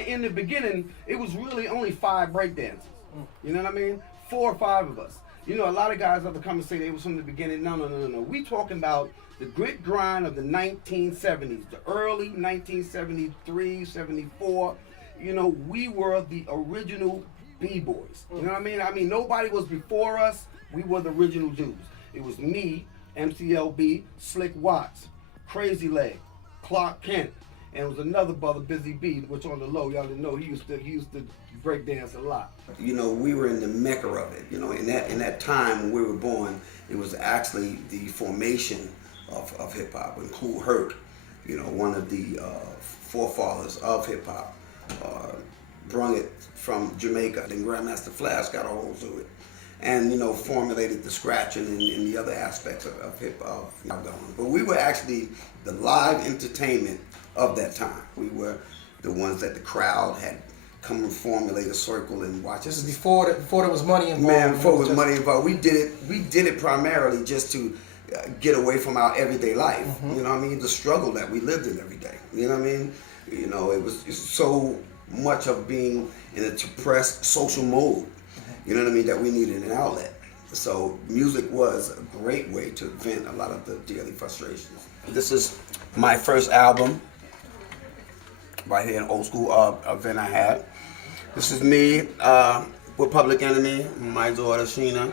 in the beginning, it was really only 5 breakdancers. You know what I mean? 4 or 5 of us. You know, a lot of guys ever come and say they was from the beginning. No. We talking about the grit grind of the 1970s, the early 1973, 74. You know, we were the original B-boys. You know what I mean? I mean, nobody was before us. We were the original dudes. It was me, MCLB, Slick Watts, Crazy Leg, Clark Kent, and it was another brother, Busy B, which on the low, y'all didn't know, he used to break dance a lot. You know, we were in the mecca of it. You know, in that time when we were born, it was actually the formation of hip hop. And Kool Herc, you know, one of the forefathers of hip hop, brung it from Jamaica. Then Grandmaster Flash got a hold to it, and you know, formulated the scratching and the other aspects of hip hop. But we were actually the live entertainment of that time. We were the ones that the crowd had come and formulate a circle and watch us. This is before there was money involved. Man, before there was money involved. We did it primarily just to get away from our everyday life. You know what I mean? The struggle that we lived in every day. You know what I mean? You know, it's so much of being in a depressed social mode. You know what I mean? That we needed an outlet. So music was a great way to vent a lot of the daily frustrations. This is my first album, right here, an old school event I had. This is me with Public Enemy, my daughter Sheena,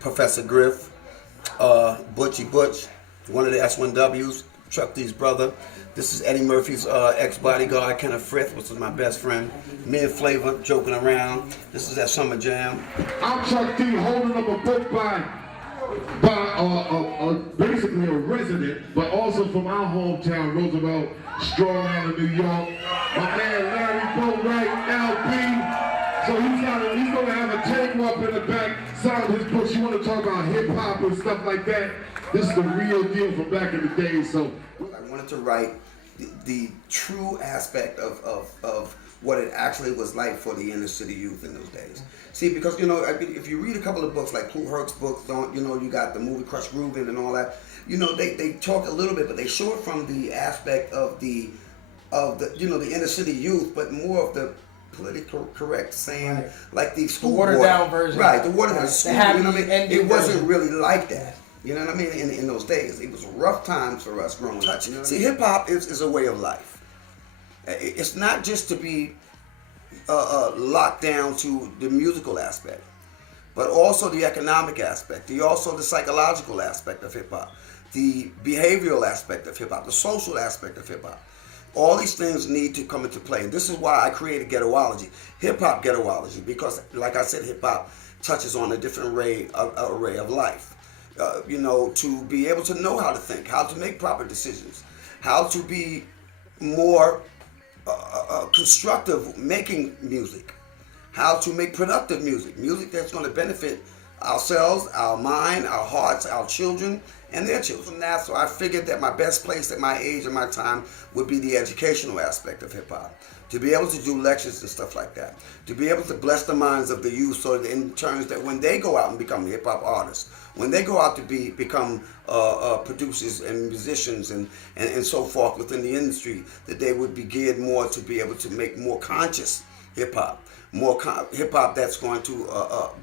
Professor Griff, Butchie Butch, one of the S1Ws, Chuck D's brother. This is Eddie Murphy's ex-bodyguard, Kenneth Frith, which is my best friend. Me and Flavor joking around. This is that Summer Jam. I'm Chuck D holding up a book by basically a resident, but also from our hometown, Roosevelt, Strong Island, New York. My man Larry Boatright, LP. So he's gonna have a table up in the back, sign his books. You want to talk about hip hop and stuff like that? This is the real deal from back in the day. So I wanted to write the true aspect of what it actually was like for the inner city youth in those days. See, because you know, if you read a couple of books like Kool Herc's books, you know, you got the movie Crush Groovin' and all that. You know, they talk a little bit, but they show it from the aspect of the you know, the inner city youth, but more of the politically correct saying, like the school watered down version, right? The watered down school. You know what I mean? It wasn't version. really like that. You know what I mean? In those days, it was rough times for us growing up. You know, see, hip hop is a way of life. It's not just to be locked down to the musical aspect, but also the economic aspect, also the psychological aspect of hip hop, the behavioral aspect of hip hop, the social aspect of hip hop. All these things need to come into play. And this is why I created Ghettoology, hip hop Ghettoology, because like I said, hip hop touches on a different array of life. You know, to be able to know how to think, how to make proper decisions, how to be more constructive making music, how to make productive music that's going to benefit ourselves, our mind, our hearts, our children, and their children. That's so I figured that my best place at my age and my time would be the educational aspect of hip hop. To be able to do lectures and stuff like that. To be able to bless the minds of the youth so that in terms that when they go out and become hip hop artists, when they go out to become producers and musicians and so forth within the industry, that they would be geared more to be able to make more conscious hip hop, hip hop that's going to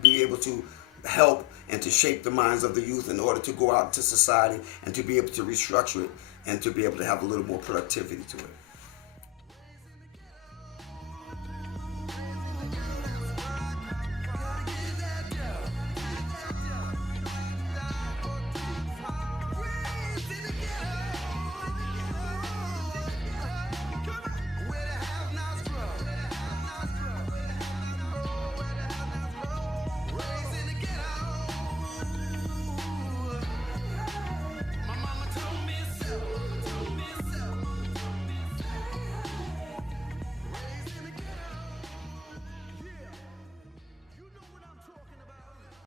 be able to help and to shape the minds of the youth in order to go out into society and to be able to restructure it and to be able to have a little more productivity to it.